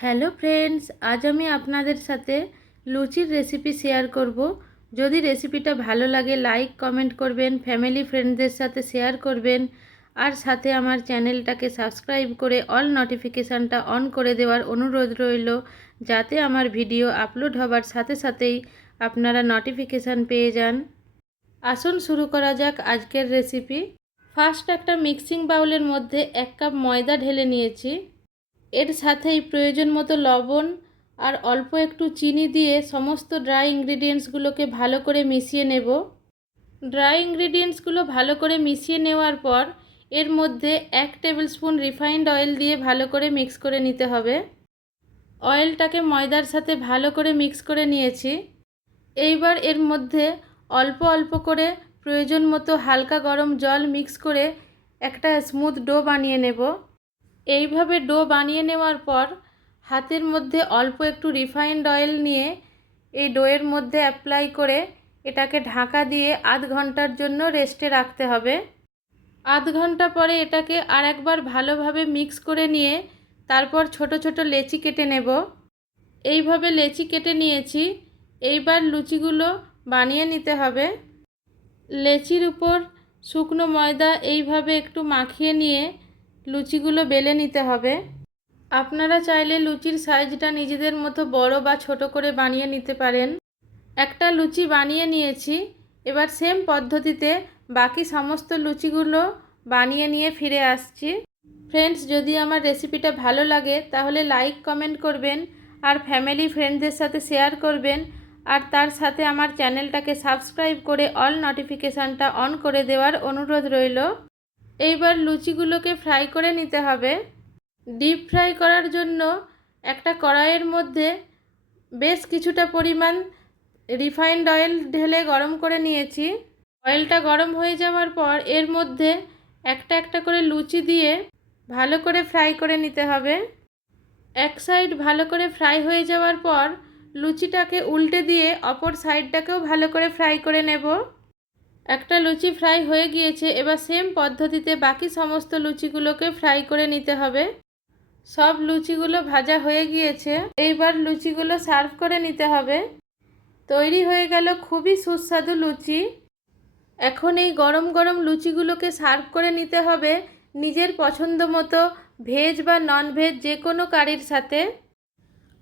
Hello friends, আজ আমি আপনাদের সাথে লুচির রেসিপি শেয়ার করব। যদি রেসিপিটা ভালো লাগে লাইক কমেন্ট করবেন, ফ্যামিলি ফ্রেন্ডদের সাথে শেয়ার করবেন, আর সাথে আমার চ্যানেলটাকে সাবস্ক্রাইব করে অল নোটিফিকেশানটা অন করে দেওয়ার অনুরোধ রইল, যাতে আমার ভিডিও আপলোড হবার সাথে সাথেই আপনারা নোটিফিকেশান পেয়ে যান। আসুন শুরু করা যাক আজকের রেসিপি। ফার্স্ট একটা মিক্সিং বাউলের মধ্যে 1 কাপ ময়দা ঢেলে নিয়েছি। এর সাথেই প্রয়োজন মতো লবণ আর অল্প একটু চিনি দিয়ে সমস্ত ড্রাই ইনগ্রিডিয়েন্টসগুলোকে ভালো করে মিশিয়ে নেব। ড্রাই ইনগ্রিডিয়েন্টসগুলো ভালো করে মিশিয়ে নেওয়ার পর এর মধ্যে 1 টেবিল স্পুন রিফাইন্ড অয়েল দিয়ে ভালো করে মিক্স করে নিতে হবে। অয়েলটাকে ময়দার সাথে ভালো করে মিক্স করে নিয়েছি। এইবার এর মধ্যে অল্প অল্প করে প্রয়োজন মতো হালকা গরম জল মিক্স করে একটা স্মুথ ডো বানিয়ে নেব। এইভাবে ডো বানিয়ে নেওয়ার পর হাতের মধ্যে অল্প একটু রিফাইন্ড অয়েল নিয়ে এই ডোয়ের মধ্যে অ্যাপ্লাই করে এটাকে ঢাকা দিয়ে আধ ঘন্টার জন্য রেস্টে রাখতে হবে। আধ ঘন্টা পরে এটাকে আর একবার ভালোভাবে মিক্স করে নিয়ে তারপর ছোট ছোট লেচি কেটে নেব। এইভাবে লেচি কেটে নিয়েছি। এইবার লুচিগুলো বানিয়ে নিতে হবে। লেচির উপর শুকনো ময়দা এইভাবে একটু মাখিয়ে নিয়ে লুচিগুলো বেলে নিতে হবে। আপনারা চাইলে লুচির সাইজটা নিজেদের মতো বড় বা ছোট করে বানিয়ে নিতে পারেন। একটা লুচি বানিয়ে নিয়েছি। এবার সেম পদ্ধতিতে বাকি সমস্ত লুচিগুলো বানিয়ে নিয়ে ফিরে আসছি। ফ্রেন্ডস, যদি আমার রেসিপিটা ভালো লাগে তাহলে লাইক কমেন্ট করবেন, আর ফ্যামিলি ফ্রেন্ডদের সাথে শেয়ার করবেন, আর তার সাথে আমার চ্যানেলটাকে সাবস্ক্রাইব করে অল নোটিফিকেশানটা অন করে দেওয়ার অনুরোধ রইল। এইবার লুচিগুলোকে ফ্রাই করে নিতে হবে। ডিপ ফ্রাই করার জন্য একটা কড়াইয়ের মধ্যে বেশ কিছুটা পরিমাণ রিফাইন্ড অয়েল ঢেলে গরম করে নিয়েছি। অয়েলটা গরম হয়ে যাওয়ার পর এর মধ্যে একটা একটা করে লুচি দিয়ে ভালো করে ফ্রাই করে নিতে হবে। এক সাইড ভালো করে ফ্রাই হয়ে যাওয়ার পর লুচিটাকে উল্টে দিয়ে অপর সাইডটাকেও ভালো করে ফ্রাই করে নেব। একটা লুচি ফ্রাই হয়ে গিয়েছে। এবার সেম পদ্ধতিতে বাকি সমস্ত লুচিগুলোকে ফ্রাই করে নিতে হবে। সব লুচিগুলো ভাজা হয়ে গিয়েছে। এইবার লুচিগুলো সার্ভ করে নিতে হবে। তৈরি হয়ে গেল খুবই সুস্বাদু লুচি। এখন এই গরম গরম লুচিগুলোকে সার্ভ করে নিতে হবে নিজের পছন্দ মতো ভেজ বা নন ভেজ যে কোনো কারির সাথে।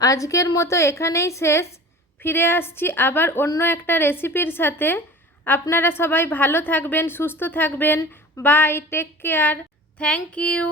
আজকের মতো এখানেই শেষ। ফিরে আসছি আবার অন্য একটা রেসিপির সাথে। আপনারা সবাই ভালো থাকবেন, সুস্থ থাকবেন। Bye, take care, thank you.